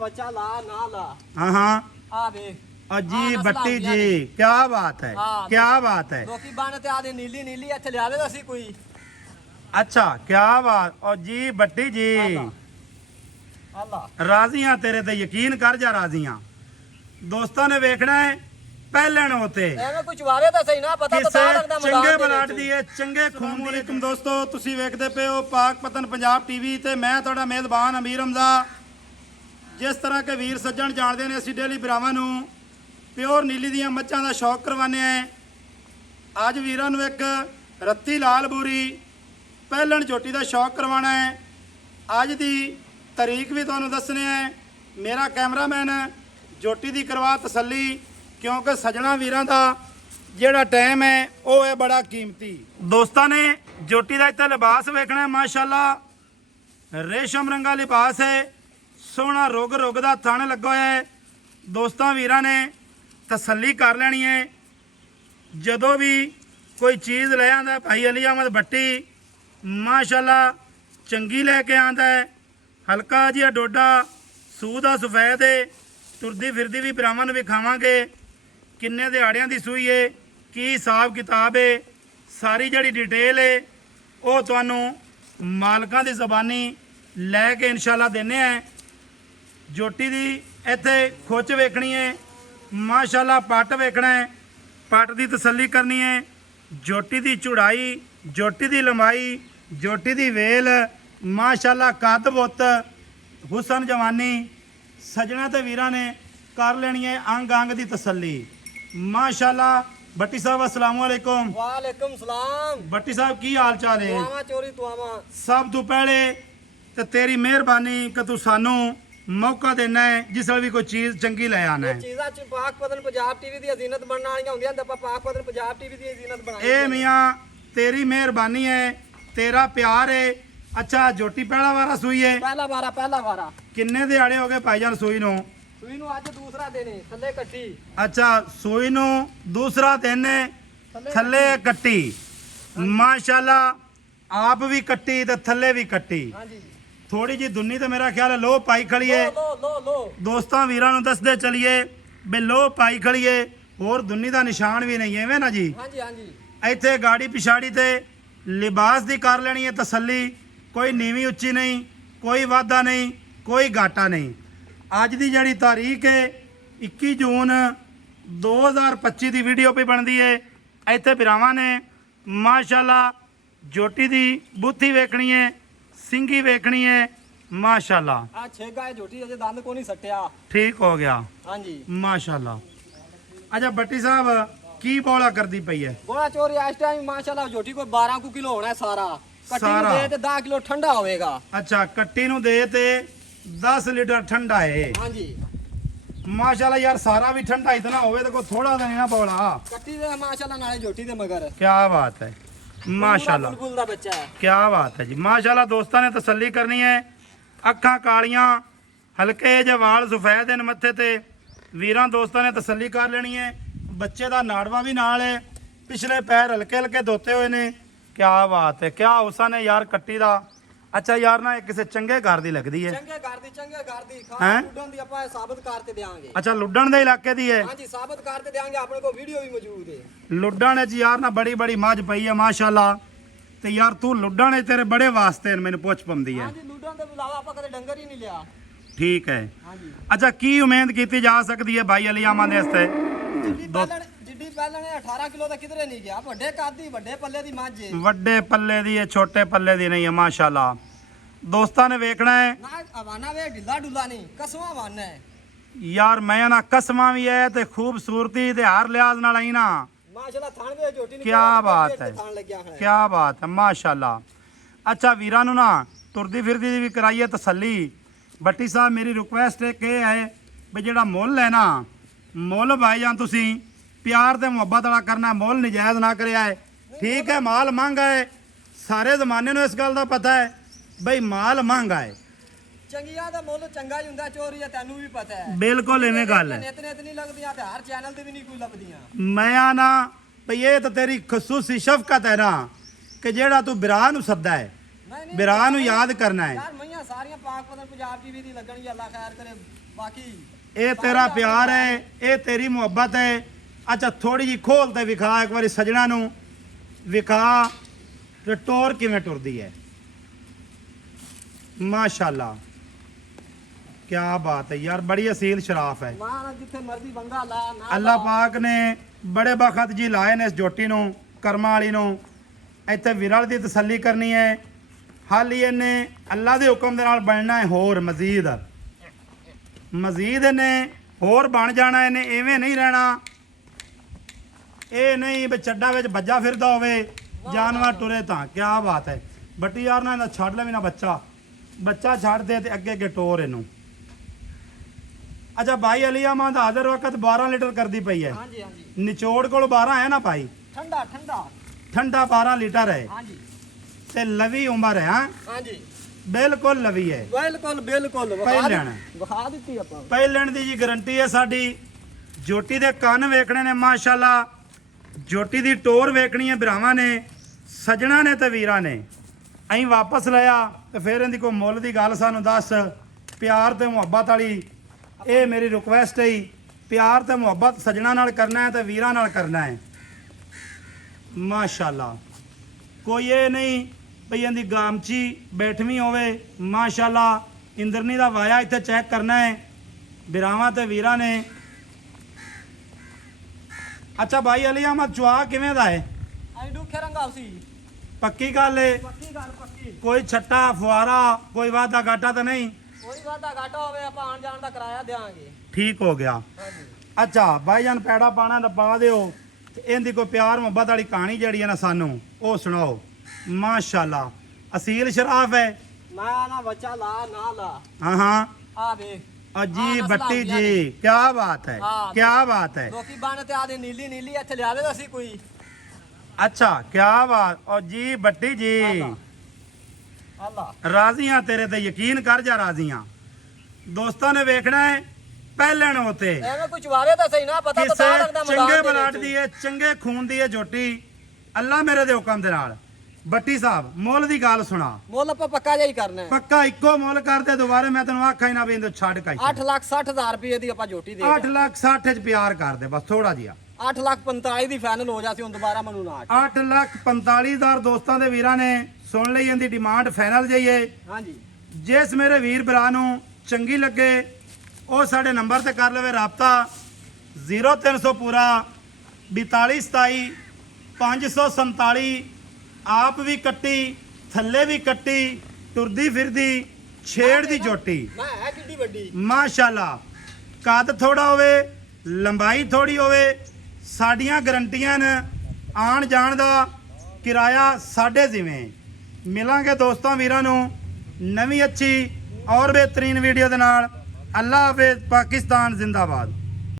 बच्चा ला ना ला। हाँ हाँ आ देख जी बट्टी जी क्या बात है, क्या बात है। लोकी बाने ते आदे नीली नीली इत्थे लिया दे सी कोई। अच्छा क्या बात। और जी बट्टी जी अल्लाह राजी हाँ तेरे ते यकीन कर जा राजी हाँ। दोस्तों ने वेखना है ਪਹਿਲਣ ਹੋਤੇ ਐਵੇਂ ਕੁਝ ਵਾਵੇ ਤਾਂ ਸਹੀ ਨਾ ਪਤਾ ਤਾਂ ਲੱਗਦਾ ਚੰਗੇ ਬਲਾਟ ਦੀ ਹੈ ਚੰਗੇ ਖੂਨ ਦੀ। ਤੁਮ ਦੋਸਤੋ ਤੁਸੀਂ ਵੇਖਦੇ ਪਏ ਹੋ ਪਾਕ ਪਤਨ ਪੰਜਾਬ ਟੀਵੀ ਤੇ ਮੈਂ ਤੁਹਾਡਾ ਮੇਜ਼ਬਾਨ ਅਮੀਰ ਹਮਜ਼ਾ। ਜਿਸ ਤਰ੍ਹਾਂ ਕਿ ਵੀਰ ਸੱਜਣ ਜਾਣਦੇ ਨੇ ਅਸੀਂ ਡੇਲੀ ਭਰਾਵਾਂ ਨੂੰ ਪਿਓਰ ਨੀਲੀ ਦੀਆਂ ਮੱਝਾਂ ਦਾ ਸ਼ੌਕ ਕਰਵਾਉਂਦੇ ਆ। ਅੱਜ ਵੀਰਾਂ ਨੂੰ ਇੱਕ ਰੱਤੀ ਲਾਲ ਬੂਰੀ ਪਹਿਲਣ ਝੋਟੀ ਦਾ ਸ਼ੌਕ ਕਰਵਾਉਣਾ ਹੈ। ਅੱਜ ਦੀ ਤਾਰੀਖ ਵੀ ਤੁਹਾਨੂੰ ਦੱਸਣੀ ਹੈ। ਮੇਰਾ ਕੈਮਰਾਮੈਨ ਝੋਟੀ ਦੀ ਕਰਵਾ ਤਸੱਲੀ क्योंकि सजना वीरां दा जेड़ा टाइम है वो है बड़ा कीमती। दोस्तों ने जोटी का इतना लिबास वेखना है माशाल्लाह रेशम रंगा लिबास है सोहना रुग रुग दा थन लगा होया है। दोस्तों वीरां ने तसल्ली कर लेनी है। जदों भी कोई चीज़ ले आंदा भाई अली अहमद भट्टी माशाल्लाह चंगी लैके आंदा है। हल्का जिहा डोडा सूह दा सफेद है। तुरदी फिरदी भी भरावां नूं विखावांगे किन्ने दिहाड़ियां दी सूई है की हिसाब किताब है सारी जिहड़ी डिटेल है वो तुहानूं मालकां दी ज़बानी लैके इंशाल्लाह देने हैं। जोटी दी इत्थे खुच वेखनी है माशाल्लाह पट वेखना है पट दी तसल्ली करनी है। जोटी दी चौड़ाई जोटी दी लंबाई जोटी दी वेल माशाल्लाह कद बुत हुसन जवानी सजना ते वीरां ने कर लेनी है अंग अंग दी तसल्ली माशाल्लाह। भट्टी साहब अस्सलाम वालेकुम। वालेकुम सलाम। भट्टी साहब की हाल चाल है? तुआवा चोरी तुआवा। सब तो पहले तो तेरी मेहरबानी कि तू सानू मौका देना है जिस भी कोई चीज़ चंगी ले आना है। चीज़ां च पाक पतन पंजाब टीवी दी अजीनत बनने वालियां हुंदियां ते पाक पतन पंजाब टीवी दी अजीनत बनाई। ए मियां तेरी मेहरबानी है तेरा प्यार है। अच्छा जोटी पहला वारा सूई है? पहला वारा। किन्ने दिहाड़े हो गए भाईजान सूई नूं? सूई नूं अज दूसरा दिन है थल्ले कट्टी। अच्छा सूई नूं दूसरा दिन है थल्ले कट्टी माशाल्लाह आप भी कट्टी ते थल्ले भी कट्टी। हां जी थोड़ी जी दुन्नी तो मेरा ख्याल है लो पाई खड़ी है। लो दोस्तों वीरां नूं दसदे चलिए बे लो पाई खड़ी है और दुन्नी दा निशान भी नहीं है वे ना जी। हां जी इत्थे गाड़ी पिछाड़ी ते लिबास दी कर लेनी है तसल्ली। कोई नीवी उच्ची नहीं कोई वाधा नहीं कोई घाटा नहीं। अज की जी तारीख है 21 जून 2025 की वीडियो भी बनती है। इत्थे भरावां ने माशाल्लाह जोटी की बूथी वेखनी है सिंगी वेखनी है माशाल्लाह। आ छेगा है जोटी अजे दंद को नहीं सट्टिया। ठीक हो गया। हां जी माशाल्लाह। अच्छा भट्टी साहब की बोला करती पई है? बोला चोरी इस टाइम माशाल्लाह जोटी को 12 किलो होना है सारा। कट्टी सारा। नूं दे ते 10 किलो ठंडा होएगा। अच्छा कट्टी नूं दे ते 10 लीटर ठंडा है। हां जी माशाल्लाह यार सारा भी ठंडा इतना होवे तो कोई थोड़ा तो नहीं ना बोला। कट्टी दे माशाल्लाह नाले जोटी दे मगर क्या बात है माशाल्लाह बुलबुल दा बच्चा है। क्या बात है जी माशाल्लाह। दोस्तों ने तसल्ली करनी है अखां कालियां हल्के जे वाल सफेद हैं मत्थे ते वीरां दोस्तों ने तसल्ली कर लेनी है। बच्चे दा नाड़वा भी नाल है पिछले पैर हल्के हल्के धोते हुए ने। क्या बात है क्या हुसन है यार कट्टी दा। अच्छा यार ना किसी चंगे घर दी लगदी है। चंगे घर दी हैं? लुडन दी ਆਪਾਂ ਸਾਬਤ ਕਰਤੇ ਦੇਾਂਗੇ। अच्छा लुडन दे इलाके दी है। हां जी साबित करते देंगे अपने को वीडियो भी मौजूद है। लुडन च यार ना बड़ी बड़ी मझ पई है माशाल्लाह। ते यार तू लुडन तेरे बड़े वास्ते मैंने पुछ पौंदी है। हां जी लुडन दे इलावा ਆਪਾਂ ਕਦੇ ਡੰਗਰ ਹੀ ਨਹੀਂ ਲਿਆ। ठीक है। हां जी अच्छा की उम्मीद की जा सकती है भाई अली अहमद वास्ते? जिड्डी पहले ने 18 किलो ਦਾ ਕਿਧਰੇ ਨਹੀਂ ਗਿਆ। ਵੱਡੇ ਕਾਦੀ ਵੱਡੇ ਪੱਲੇ ਦੀ ਮੱਝ ਹੈ। ਵੱਡੇ ਪੱਲੇ ਦੀ ਹੈ ਛੋਟੇ ਪੱਲੇ ਦੀ ਨਹੀਂ ਹੈ ਮਾਸ਼ਾਅੱਲਾ। ਦੋਸਤਾਂ ਨੇ ਵੇਖਣਾ ਹੈ ਨਾ ਹਵਾਨਾ ਵੇ ਢਿੱਲਾ ਢੁੱਲਾ ਨਹੀਂ ਕਸਵਾ ਹਵਾਨਾ ਹੈ ਯਾਰ। ਮੈਂ ਨਾ ਕਸਮਾਂ ਵੀ ਹੈ ਤੇ ਖੂਬਸੂਰਤੀ ਤੇ ਹਰ ਲਿਹਾਜ਼ ਨਾਲ ਆਈ ਨਾ ਮਾਸ਼ਾਅੱਲਾ ਥਣ ਵੇ ਝੋਟੀ ਨੂੰ क्या बात है ਥਣ ਲੱਗਿਆ ਹੈ। क्या बात है माशाल्लाह। अच्छा वीरां नूं ना तुरदी फिरदी दी भी कराइए तसल्ली। भट्टी साहब मेरी रिक्वेस्ट एक ये है भी जिहड़ा मुੱਲ है ना मुੱਲ भाईजान तुसीं प्यार ते मुहब्बत वाला करना मुੱਲ नजायज़ ना करिया है। ठीक है माल महंगा है सारे ज़माने नूं इस गल दा पता है बई माल महंगा है। ਚੰਗੀਆਂ ਦਾ ਮੁੱਲ ਚੰਗਾ ਹੀ ਹੁੰਦਾ ਚੋਰੀ ਤੈਨੂੰ ਵੀ ਪਤਾ ਹੈ। बिल्कुल इवें गल है। ਨਿਤ ਨਹੀਂ ਲੱਗਦੀਆਂ ਤੇ ਹਰ ਚੈਨਲ ਤੇ ਵੀ ਨਹੀਂ ਕੋਈ ਲੱਭਦੀਆਂ। मैं आना भई ये तो तेरी खसूसी शफकत है ना कि जेड़ा तू बिरा नूं सद्दा है नहीं बिरा नूं याद करना है। यार मईयां सारियां पाक पतन पंजाब टीवी दी लगणगी अल्लाह खैर करे ਬਾਕੀ ਇਹ ਤੇਰਾ ਪਿਆਰ ਹੈ, ਇਹ ਤੇਰੀ ਮੁਹੱਬਤ ਹੈ। ਅੱਛਾ ਥੋੜੀ ਜੀ ਖੋਲ ਤੇ ਵਿਖਾ ਇੱਕ ਵਾਰੀ ਸਜਣਾ ਨੂੰ ਵਿਖਾ ਤੇ ਟੋਰ ਕਿਵੇਂ ਟੁਰਦੀ ਹੈ। ਮਾਸ਼ਾਅੱਲਾ ਕੀ ਬਾਤ ਹੈ ਯਾਰ, ਬੜੀ ਅਸੀਲ ਸ਼ਰਾਫ ਹੈ। ਮਾਂ ਜਿੱਥੇ ਮਰਜ਼ੀ ਬੰਗਾ ਲਾ ਨਾ ਅੱਲਾਹ ਪਾਕ ਨੇ ਬੜੇ ਬਖਤ ਜੀ ਲਾਏ ਨੇ ਇਸ ਜੋਟੀ ਨੂੰ, ਕਰਮਾਂ ਵਾਲੀ ਨੂੰ। ਇੱਥੇ ਵਿਰਲ ਦੀ ਤਸੱਲੀ ਕਰਨੀ ਹੈ। ਹਾਲੀ ਇਹਨੇ ਅੱਲਾ ਦੇ ਹੁਕਮ ਦੇ ਨਾਲ ਬਣਨਾ ਹੈ ਹੋਰ ਮਜ਼ੀਦ ਇਹਨੇ ਹੋਰ ਬਣ ਜਾਣਾ। ਇਹਨੇ ਐਵੇਂ ਨਹੀਂ ਰਹਿਣਾ। ਇਹ ਨਹੀਂ ਵੀ ਚੱਡਾ ਵਿੱਚ ਬੱਜਾ ਫਿਰਦਾ ਹੋਵੇ ਜਾਨਵਰ ਟੁਰੇ ਤਾਂ। ਕੀ ਬਾਤ ਹੈ ਬੱਟੀ ਯਾਰ, ਨਾ ਇਹਦਾ ਛੱਡ ਲੈ ਵੀ ਨਾ ਬੱਚਾ ਛੱਡ ਦੇ ਤੇ ਅੱਗੇ ਅੱਗੇ ਟੋਰ ਇਹਨੂੰ। ਅੱਛਾ ਭਾਈ ਅਲੀ ਅਹਿਮਦ ਹਾਜ਼ਰ ਵਕਤ 12 ਲੀਟਰ ਕਰਦੀ ਪਈ ਹੈ। ਹਾਂਜੀ ਹਾਂਜੀ ਨਿਚੋੜ ਕੋਲ 12 ਹੈ ਨਾ ਭਾਈ, ਠੰਡਾ ਠੰਡਾ 12 ਲੀਟਰ ਹੈ ਹਾਂਜੀ ਤੇ ਲਵੀ ਉਮਰ ਹੈ। ਹਾਂ ਹਾਂਜੀ ਬਿਲਕੁਲ ਲਵੀ ਹੈ। ਬਿਲਕੁਲ ਪਹਿਲਣ ਵਿਖਾ ਦਿੱਤੀ ਆਪਾਂ। ਪਹਿਲਣ ਦੀ ਜੀ ਗਾਰੰਟੀ ਹੈ ਸਾਡੀ। ਜੋਟੀ ਦੇ ਕੰਨ ਵੇਖਣੇ ਨੇ ਮਾਸ਼ਾਅੱਲਾ, ਜੋਟੀ ਦੀ ਟੋਰ ਵੇਖਣੀ ਹੈ ਭਰਾਵਾਂ ਨੇ, ਸਜਣਾ ਨੇ ਤੇ ਵੀਰਾਂ ਨੇ। ਅਸੀਂ ਵਾਪਸ ਲਿਆ ਤੇ ਫਿਰ ਇਹਦੀ ਕੋਈ ਮੁੱਲ ਦੀ ਗੱਲ ਸਾਨੂੰ ਦੱਸ। ਪਿਆਰ ਤੇ ਮੁਹੱਬਤ ਵਾਲੀ ਇਹ ਮੇਰੀ ਰਿਕੁਐਸਟ ਹੈ। ਪਿਆਰ ਤੇ ਮੁਹੱਬਤ ਸਜਣਾ ਨਾਲ ਕਰਨਾ ਹੈ ਤੇ ਵੀਰਾਂ ਨਾਲ ਕਰਨਾ ਹੈ। ਮਾਸ਼ਾਅੱਲਾ ਕੋਈ ਇਹ ਨਹੀਂ ਭਈ ਇਹਦੀ ਗਾਮਚੀ ਬੈਠਵੀਂ ਹੋਵੇ। ਮਾਸ਼ਾਅੱਲਾ ਇੰਦਰਨੀ ਦਾ ਵਾਇਆ ਇੱਥੇ ਚੈੱਕ ਕਰਨਾ ਹੈ ਬਿਰਾਵਾਂ ਤੇ ਵੀਰਾਂ ਨੇ। ਅੱਛਾ ਭਾਈ ਅਲੀ ਅਹਿਮਦ ਚੁਆ ਕਿਵੇਂ ਦਾ ਹੈ? ਅਸੀਂ ਦੁੱਖੇ ਰੰਗਾ ਸੀ। ਪੱਕੀ ਗੱਲ ਹੈ? ਪੱਕੀ ਗੱਲ ਪੱਕੀ। ਕੋਈ ਛੱਟਾ ਫੁਆਰਾ ਕੋਈ ਵਾਧਾ ਘਾਟਾ ਤਾਂ ਨਹੀਂ? ਕੋਈ ਵਾਧਾ ਘਾਟਾ ਹੋਵੇ ਆਪਾਂ ਆਣ ਜਾਣ ਦਾ ਕਿਰਾਇਆ ਦੇਵਾਂਗੇ। ਠੀਕ ਹੋ ਗਿਆ। ਹਾਂਜੀ ਅੱਛਾ ਭਾਈਜਾਨ ਪੈੜਾ ਪਾਣਾ ਤਾਂ ਪਾ ਦਿਓ ਤੇ ਇਹਦੀ ਕੋਈ ਪਿਆਰ ਮੁਹੱਬਤ ਵਾਲੀ ਕਹਾਣੀ ਜਿਹੜੀ ਹੈ ਨਾ ਸਾਨੂੰ ਉਹ ਸੁਣਾਓ। ਮਾਸ਼ਾਅੱਲਾ ਅਸੀਲ ਸ਼ਰਾਫ ਹੈ। ਨਾ ਨਾ ਬੱਚਾ ਲਾ ਨਾ ਲਾ। ਹਾਂ ਆ ਵੇਖ ਅਜੀ ਬੱਟੀ ਜੀ ਕੀ ਬਾਤ ਹੈ, ਕੀ ਬਾਤ ਹੈ। ਲੋਕੀ ਬਣ ਤੇ ਆਦੇ ਨੀਲੀ ਨੀਲੀ ਇੱਥੇ ਲਿਆ ਦੇ ਅਸੀਂ ਕੋਈ। ਅੱਛਾ ਕੀ ਬਾਤ। ਔਰ ਜੀ ਬੱਟੀ ਜੀ ਅੱਲਾ ਰਾਜ਼ੀਆਂ ਤੇਰੇ ਤੇ ਯਕੀਨ ਕਰ ਜਾ ਰਾਜ਼ੀਆਂ। ਦੋਸਤਾਂ ਨੇ ਵੇਖਣਾ ਹੈ ਪਹਿਲਣ ਉਤੇ ਐਵੇਂ ਕੁਝ ਵਾਵੇ ਤਾਂ ਸਹੀ ਨਾ ਪਤਾ ਤਾਂ ਕਿਸੇ ਲੱਗਦਾ ਚੰਗੇ ਬਲਾਟ ਦੀ ਹੈ, ਚੰਗੇ ਖੂਨ ਦੀ ਹੈ ਜੋਟੀ। ਅੱਲਾ ਮੇਰੇ ਦੇ ਹੁਕਮ ਦੇ ਨਾਲ। ਬੱਟੀ ਸਾਹਿਬ ਮੁੱਲ ਦੀ ਗੱਲ ਸੁਣਾ। ਮੁੱਲ ਆਪਾਂ ਪੱਕਾ ਜਿਹਾ ਹੀ ਕਰਨਾ ਹੈ। ਪੱਕਾ ਇੱਕੋ ਮੁੱਲ ਕਰਦੇ ਦੁਬਾਰੇ ਮੈਂ ਤੈਨੂੰ ਆਖਾਂ ਹੀ ਨਾ ਵੀ ਇਹਨੂੰ ਛੱਡ ਕਾਈ। 8,60,000 ਰੁਪਏ ਦੀ ਆਪਾਂ ਜੋਟੀ ਦੇ 8,60,000 ਚ ਪਿਆਰ ਕਰਦੇ ਬਸ ਥੋੜਾ ਜਿਹਾ। 8,45,000 ਦੀ ਫਾਈਨਲ ਹੋ ਜਾਸੀ ਹੁਣ ਦੁਬਾਰਾ ਮੈਨੂੰ ਨਾ। 8,45,000 ਦੋਸਤਾਂ ਦੇ ਵੀਰਾਂ ਨੇ ਸੁਣ ਲਈ ਇਹਦੀ ਡਿਮਾਂਡ ਫਾਈਨਲ ਜਾਈਏ। ਹਾਂਜੀ ਜਿਸ ਮੇਰੇ ਵੀਰ ਭਰਾ ਨੂੰ ਚੰਗੀ ਲੱਗੇ ਉਹ ਸਾਡੇ ਨੰਬਰ ਤੇ ਕਰ ਲਵੇ ਰਾਬਤਾ 0300 ਪੂਰਾ 4227 547। ਆਪ ਵੀ ਕੱਟੀ ਥੱਲੇ ਵੀ ਕੱਟੀ ਟੁਰਦੀ ਫਿਰਦੀ ਛੇੜ ਦੀ ਜੋਟੀ। ਮੈਂ ਹੈ ਕਿੱਡੀ ਵੱਡੀ ਮਾਸ਼ਾਅੱਲਾ। ਕੱਦ ਥੋੜਾ ਹੋਵੇ ਲੰਬਾਈ ਥੋੜੀ ਹੋਵੇ ਸਾਡੀਆਂ ਗਰੰਟੀਆਂ ਨੇ। ਆਣ ਜਾਣ ਦਾ ਕਿਰਾਇਆ ਸਾਡੇ ਜਿਵੇਂ। ਮਿਲਾਂਗੇ ਦੋਸਤਾਂ ਵੀਰਾਂ ਨੂੰ ਨਵੀਂ ਅੱਛੀ ਔਰ ਬਿਹਤਰੀਨ ਵੀਡੀਓ ਦੇ ਨਾਲ। ਅੱਲਾ ਹਾਫਿਜ਼। ਪਾਕਿਸਤਾਨ ਜ਼ਿੰਦਾਬਾਦ।